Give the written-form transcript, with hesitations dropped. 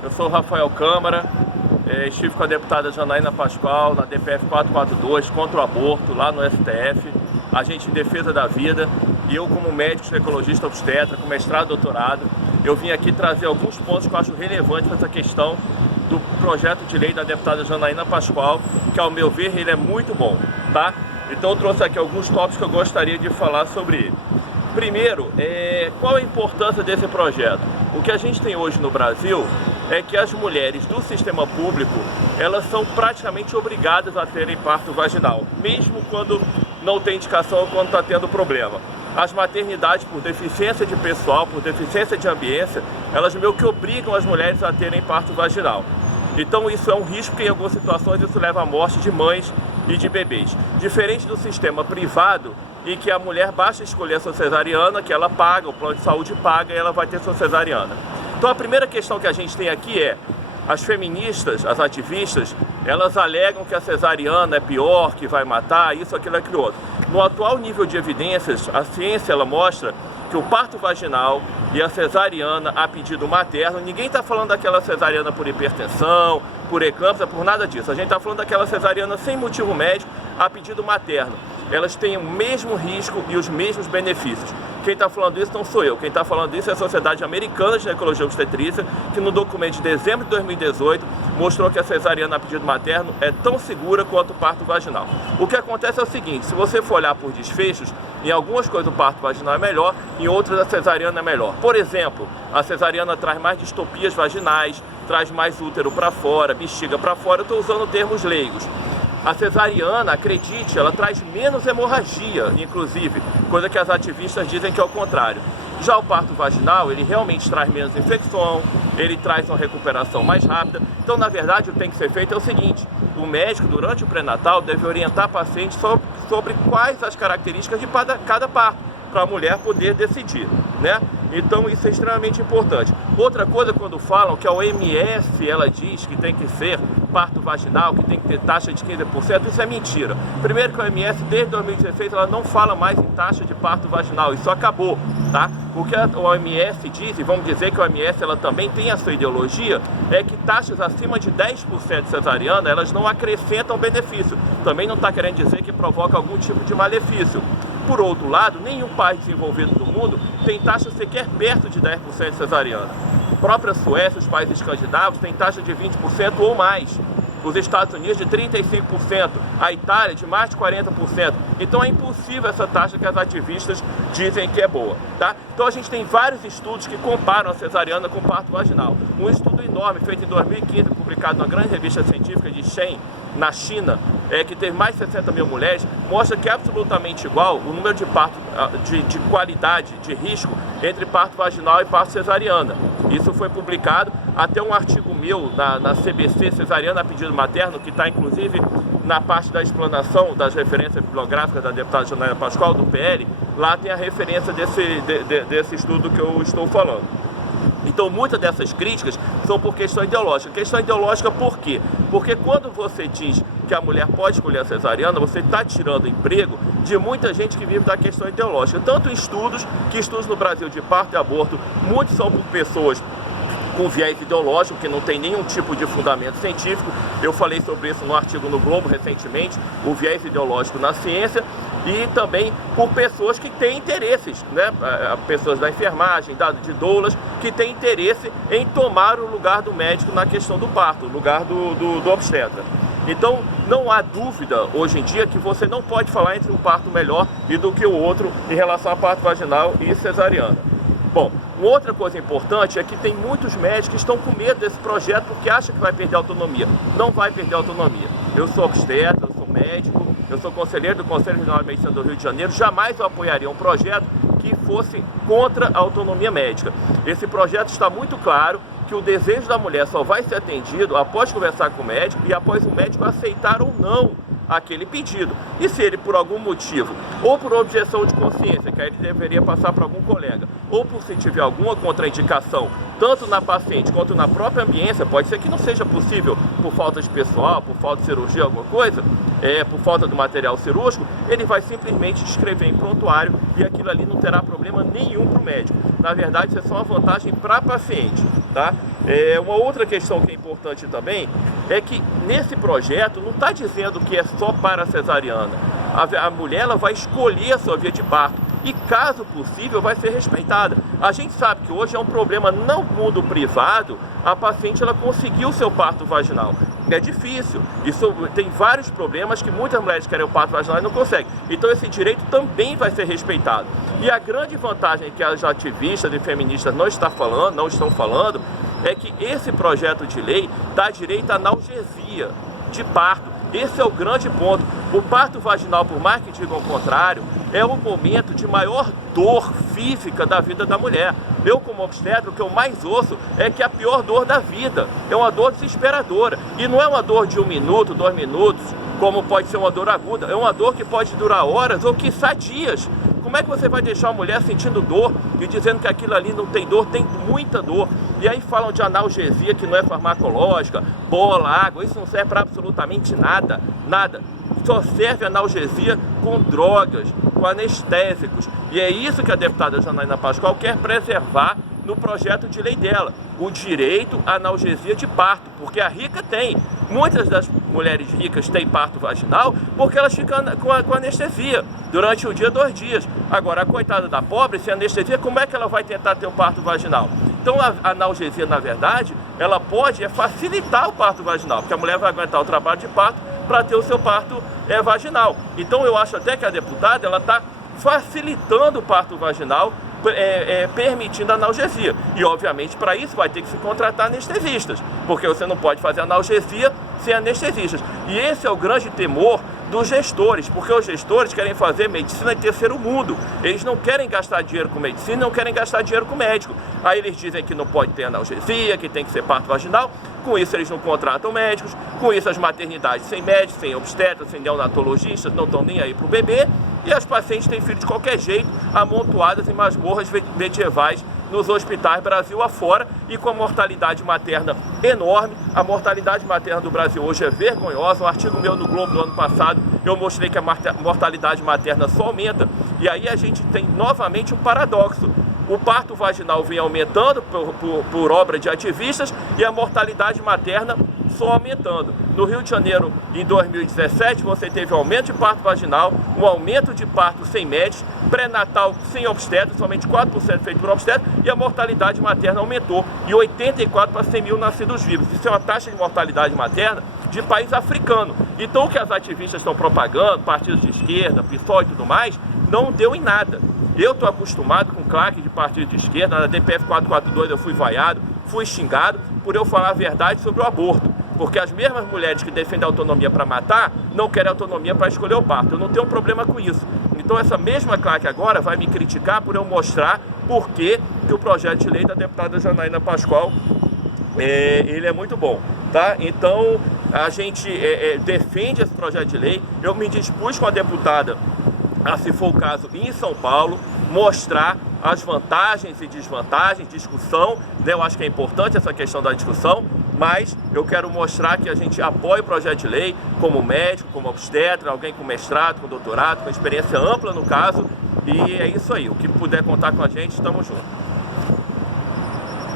Eu sou o Rafael Câmara, estive com a deputada Janaína Pascoal na DPF 442 contra o aborto lá no STF, agente em defesa da vida, e eu como médico ginecologista obstetra, com mestrado e doutorado, eu vim aqui trazer alguns pontos que eu acho relevantes para essa questão do projeto de lei da deputada Janaína Pascoal, que ao meu ver ele é muito bom, tá? Então eu trouxe aqui alguns tópicos que eu gostaria de falar sobre ele. Primeiro, qual a importância desse projeto? O que a gente tem hoje no Brasil é que as mulheres do sistema público, elas são praticamente obrigadas a terem parto vaginal, mesmo quando não tem indicação ou quando está tendo problema. As maternidades, por deficiência de pessoal, por deficiência de ambiência, elas meio que obrigam as mulheres a terem parto vaginal. Então isso é um risco, porque em algumas situações isso leva à morte de mães e de bebês. Diferente do sistema privado, em que a mulher basta escolher a sua cesariana, que ela paga, o plano de saúde paga e ela vai ter sua cesariana. Então a primeira questão que a gente tem aqui é, as feministas, as ativistas, elas alegam que a cesariana é pior, que vai matar, isso, aquilo, aquilo outro. No atual nível de evidências, a ciência ela mostra que o parto vaginal e a cesariana a pedido materno, ninguém está falando daquela cesariana por hipertensão, por eclâmpsia, por nada disso. A gente está falando daquela cesariana sem motivo médico a pedido materno. Elas têm o mesmo risco e os mesmos benefícios. Quem está falando isso não sou eu. Quem está falando isso é a Sociedade Americana de Ginecologia e Obstetrícia, que no documento de dezembro de 2018 mostrou que a cesariana a pedido materno é tão segura quanto o parto vaginal. O que acontece é o seguinte, se você for olhar por desfechos, em algumas coisas o parto vaginal é melhor, em outras a cesariana é melhor. Por exemplo, a cesariana traz mais distopias vaginais, traz mais útero para fora, bexiga para fora, eu estou usando termos leigos. A cesariana, acredite, ela traz menos hemorragia, inclusive, coisa que as ativistas dizem que é o contrário. Já o parto vaginal, ele realmente traz menos infecção, ele traz uma recuperação mais rápida. Então, na verdade, o que tem que ser feito é o seguinte, o médico, durante o pré-natal, deve orientar a paciente sobre quais as características de cada parto, para a mulher poder decidir, né? Então isso é extremamente importante. Outra coisa, quando falam que a OMS, ela diz que tem que ser parto vaginal, que tem que ter taxa de 15%, isso é mentira. Primeiro que a OMS, desde 2016, ela não fala mais em taxa de parto vaginal, isso acabou, tá? O que a OMS diz, e vamos dizer que a OMS ela também tem a sua ideologia, é que taxas acima de 10% de cesariana, elas não acrescentam benefício. Também não está querendo dizer que provoca algum tipo de malefício. Por outro lado, nenhum país desenvolvido do mundo tem taxa sequer perto de 10% de cesariana. A própria Suécia, os países escandinavos, têm taxa de 20% ou mais. Os Estados Unidos de 35%, a Itália de mais de 40%. Então é impossível essa taxa que as ativistas dizem que é boa, tá? Então a gente tem vários estudos que comparam a cesariana com o parto vaginal. Um estudo enorme feito em 2015, publicado na grande revista científica de Shen, na China, que teve mais de 60 mil mulheres, mostra que é absolutamente igual o número de parto de qualidade, de risco, entre parto vaginal e parto cesariana. Isso foi publicado, até um artigo meu na CBC, Cesariana a Pedido Materno, que está inclusive na parte da explanação das referências bibliográficas da deputada Janaína Pascoal, do PL, lá tem a referência desse estudo que eu estou falando. Então muitas dessas críticas são por questão ideológica. Questão ideológica por quê? Porque quando você diz que a mulher pode escolher a cesariana, você está tirando emprego de muita gente que vive da questão ideológica. Tanto estudos no Brasil de parto e aborto, muitos são por pessoas com viés ideológico, que não tem nenhum tipo de fundamento científico. Eu falei sobre isso no artigo no Globo recentemente, o viés ideológico na ciência, e também por pessoas que têm interesses, né? Pessoas da enfermagem, de doulas, que têm interesse em tomar o lugar do médico na questão do parto, o lugar do obstetra. Então, não há dúvida hoje em dia que você não pode falar entre um parto melhor e do que o outro em relação a parto vaginal e cesariana. Bom, uma outra coisa importante é que tem muitos médicos que estão com medo desse projeto porque acham que vai perder autonomia. Não vai perder autonomia. Eu sou obstetra, eu sou médico, eu sou conselheiro do Conselho Regional de Medicina do Rio de Janeiro, jamais eu apoiaria um projeto que fosse contra a autonomia médica. Esse projeto está muito claro que o desejo da mulher só vai ser atendido após conversar com o médico e após o médico aceitar ou não aquele pedido. E se ele, por algum motivo, ou por objeção de consciência, que aí ele deveria passar para algum colega, ou por se tiver alguma contraindicação, tanto na paciente quanto na própria ambiência, pode ser que não seja possível por falta de pessoal, por falta de cirurgia, alguma coisa, por falta do material cirúrgico, ele vai simplesmente escrever em prontuário e aquilo ali não terá problema nenhum para o médico. Na verdade, isso é só uma vantagem para a paciente, tá? Uma outra questão que é importante também é que nesse projeto não está dizendo que é só para a cesariana. A mulher ela vai escolher a sua via de parto e, caso possível, vai ser respeitada. A gente sabe que hoje é um problema no mundo privado a paciente ela conseguiu o seu parto vaginal. É difícil. Isso tem vários problemas que muitas mulheres querem o parto vaginal e não conseguem. Então esse direito também vai ser respeitado. E a grande vantagem que as ativistas e feministas não estão falando é que esse projeto de lei dá direito à analgesia de parto. Esse é o grande ponto. O parto vaginal, por mais que digam o contrário, é o momento de maior dor física da vida da mulher. Eu, como obstetra, o que eu mais ouço é que é a pior dor da vida. É uma dor desesperadora. E não é uma dor de 1 minuto, 2 minutos, como pode ser uma dor aguda. É uma dor que pode durar horas ou quiçá dias. Como é que você vai deixar a mulher sentindo dor e dizendo que aquilo ali não tem dor? Tem muita dor. E aí falam de analgesia que não é farmacológica, bola, água, isso não serve para absolutamente nada, nada. Só serve analgesia com drogas, com anestésicos. E é isso que a deputada Janaína Pascoal quer preservar no projeto de lei dela, o direito à analgesia de parto, porque a rica tem. Muitas das mulheres ricas têm parto vaginal porque elas ficam com anestesia durante o dia, 2 dias. Agora, a coitada da pobre, sem anestesia, como é que ela vai tentar ter um parto vaginal? Então, a analgesia, na verdade, ela pode facilitar o parto vaginal, porque a mulher vai aguentar o trabalho de parto para ter o seu parto vaginal. Então, eu acho até que a deputada ela está facilitando o parto vaginal, permitindo a analgesia. E, obviamente, para isso vai ter que se contratar anestesistas, porque você não pode fazer analgesia sem anestesistas. E esse é o grande temor dos gestores, porque os gestores querem fazer medicina em terceiro mundo. Eles não querem gastar dinheiro com medicina, não querem gastar dinheiro com médico. Aí eles dizem que não pode ter analgesia, que tem que ser parto vaginal. Com isso eles não contratam médicos, com isso as maternidades sem médicos, sem obstetras, sem neonatologistas, não estão nem aí para o bebê. E as pacientes têm filhos de qualquer jeito, amontoadas em masmorras medievais nos hospitais Brasil afora e com a mortalidade materna enorme. A mortalidade materna do Brasil hoje é vergonhosa. Um artigo meu no Globo do ano passado, eu mostrei que a mortalidade materna só aumenta. E aí a gente tem novamente um paradoxo. O parto vaginal vem aumentando por obra de ativistas e a mortalidade materna só aumentando. No Rio de Janeiro, em 2017, você teve aumento de parto vaginal, um aumento de parto sem médicos, pré-natal sem obstetra, somente 4% feito por obstetra, e a mortalidade materna aumentou, e 84 para 100 mil nascidos vivos. Isso é uma taxa de mortalidade materna de país africano. Então o que as ativistas estão propagando, partidos de esquerda, PSOL e tudo mais, não deu em nada. Eu estou acostumado com claque de partido de esquerda, na DPF 442 eu fui vaiado, fui xingado por eu falar a verdade sobre o aborto. Porque as mesmas mulheres que defendem a autonomia para matar, não querem autonomia para escolher o parto. Eu não tenho um problema com isso. Então essa mesma claque agora vai me criticar por eu mostrar por que o projeto de lei da deputada Janaína Pascoal, ele é muito bom, tá? Então a gente defende esse projeto de lei. Eu me dispus com a deputada a, se for o caso, ir em São Paulo, mostrar as vantagens e desvantagens, discussão, né? Eu acho que é importante essa questão da discussão, mas eu quero mostrar que a gente apoia o projeto de lei como médico, como obstetra, alguém com mestrado, com doutorado, com experiência ampla no caso, e é isso aí. O que puder contar com a gente, estamos juntos.